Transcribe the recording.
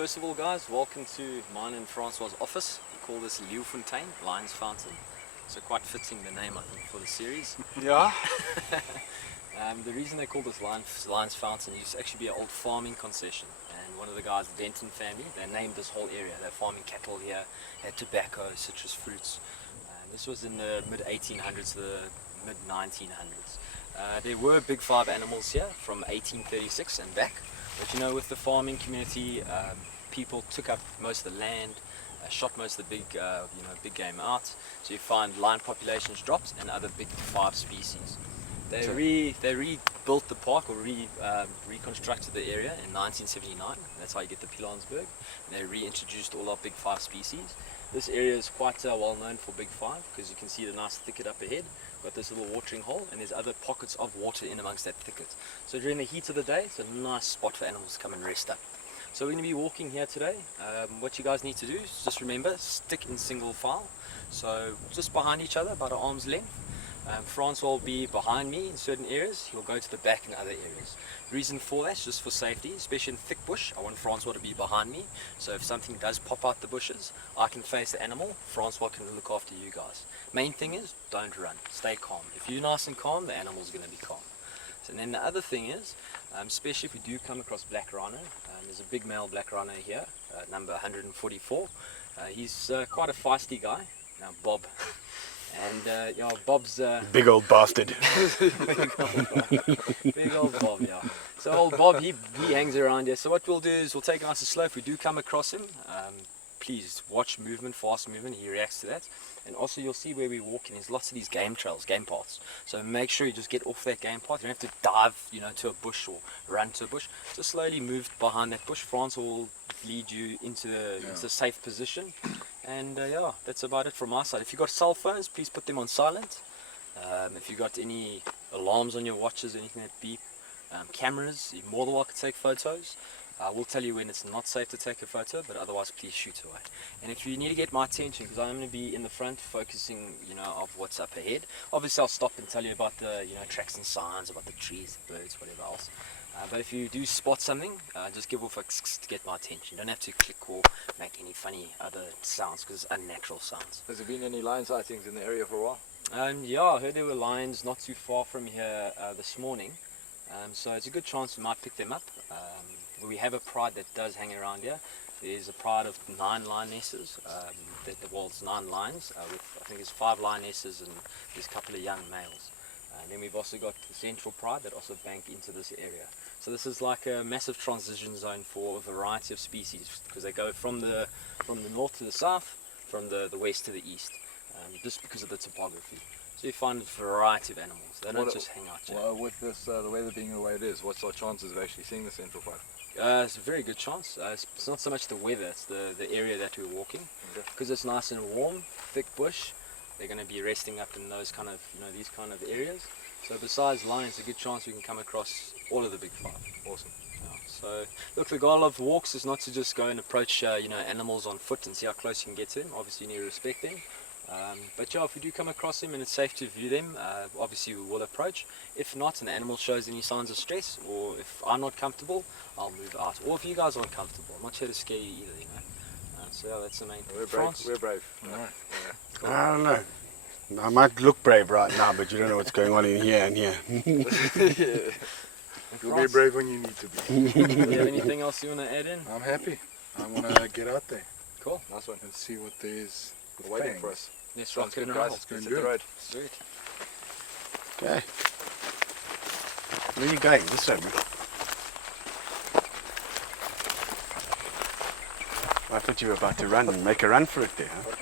first of all guys, welcome to mine and Francois' office. We call this Leeuwfontein, Lion's Fountain. So quite fitting the name I think for the series. Yeah. The reason they call this Lion's Fountain used to actually be an old farming concession, and one of the guys, the Denton family, they named this whole area. They're farming cattle here, had tobacco, citrus fruits. This was in the mid 1800s to the mid 1900s. There were big five animals here from 1836 and back, but you know, with the farming community, people took up most of the land, shot most of the big game out, so you find lion populations dropped and other big five species. They rebuilt the park, or reconstructed the area in 1979. That's how you get the Pilanesberg. And they reintroduced all our big five species. This area is quite well known for big five because you can see the nice thicket up ahead. Got this little watering hole, and there's other pockets of water in amongst that thicket. So during the heat of the day, it's a nice spot for animals to come and rest up. So we're going to be walking here today. What you guys need to do is just remember, stick in single file. So just behind each other, about an arm's length. Francois will be behind me in certain areas, he'll go to the back in other areas. The reason for that is just for safety, especially in thick bush. I want Francois to be behind me, so if something does pop out the bushes, I can face the animal, Francois can look after you guys. Main thing is, don't run, stay calm. If you're nice and calm, the animal's going to be calm. So then the other thing is, especially if we do come across black rhino, there's a big male black rhino here, number 144. He's quite a feisty guy. Now Bob. And yeah, Bob's big old bastard. big old Bob, yeah. So old Bob, he hangs around here. So what we'll do is we'll take it nice and slow. If we do come across him, please watch movement, fast movement. He reacts to that. And also you'll see where we're walking, there's lots of these game trails, game paths. So make sure you just get off that game path. You don't have to dive, you know, to a bush or run to a bush. Just slowly move behind that bush. France will lead you into a safe position. And yeah, that's about it from my side. If you've got cell phones, please put them on silent. If you've got any alarms on your watches, anything that beep, cameras, you're more than welcome to take photos. I will tell you when it's not safe to take a photo, but otherwise please shoot away. And if you need to get my attention, because I'm going to be in the front focusing, you know, of what's up ahead. Obviously I'll stop and tell you about the, you know, tracks and signs, about the trees, the birds, whatever else. But if you do spot something, just give off a to get my attention. You don't have to click or make any funny other sounds, because it's unnatural sounds. Has there been any lion sightings in the area for a while? Yeah, I heard there were lions not too far from here this morning. So it's a good chance we might pick them up. We have a pride that does hang around here. There's a pride of 9 lionesses. It's 9 lions. I think there's 5 lionesses and there's a couple of young males. And then we've also got the central pride that also bank into this area. So this is like a massive transition zone for a variety of species, because they go from the north to the south, from the west to the east, just because of the topography. So you find a variety of animals. They don't just hang out here. Well, with this, the weather being the way it is, what's our chances of actually seeing the central pride? It's a very good chance. It's not so much the weather, it's the area that we're walking. Because it's nice and warm, thick bush, they're going to be resting up in those kind of, you know, these kind of areas. So besides lions, a good chance we can come across all of the big five. Awesome. Yeah. So look, the goal of walks is not to just go and approach you know, animals on foot and see how close you can get to them. Obviously you need to respect them. But yeah, if we do come across them and it's safe to view them, obviously we will approach. If not, and the animal shows any signs of stress, or if I'm not comfortable, I'll move out. Or if you guys aren't comfortable, I'm not here to scare you either, you know. So yeah, that's the main thing. We're brave. We're brave. Right. Yeah. Cool. I don't know. I might look brave right now, but you don't know what's going on in here and here. Yeah. You'll be brave when you need to be. Do you have anything else you want to add in? I'm happy. I want to get out there. Cool. Nice one. And see what there is waiting for us. Let's rock it, guys. Let's hit the road. Sweet. Okay. Where are you going? This way, bro. I thought you were about to run and make a run for it there, huh?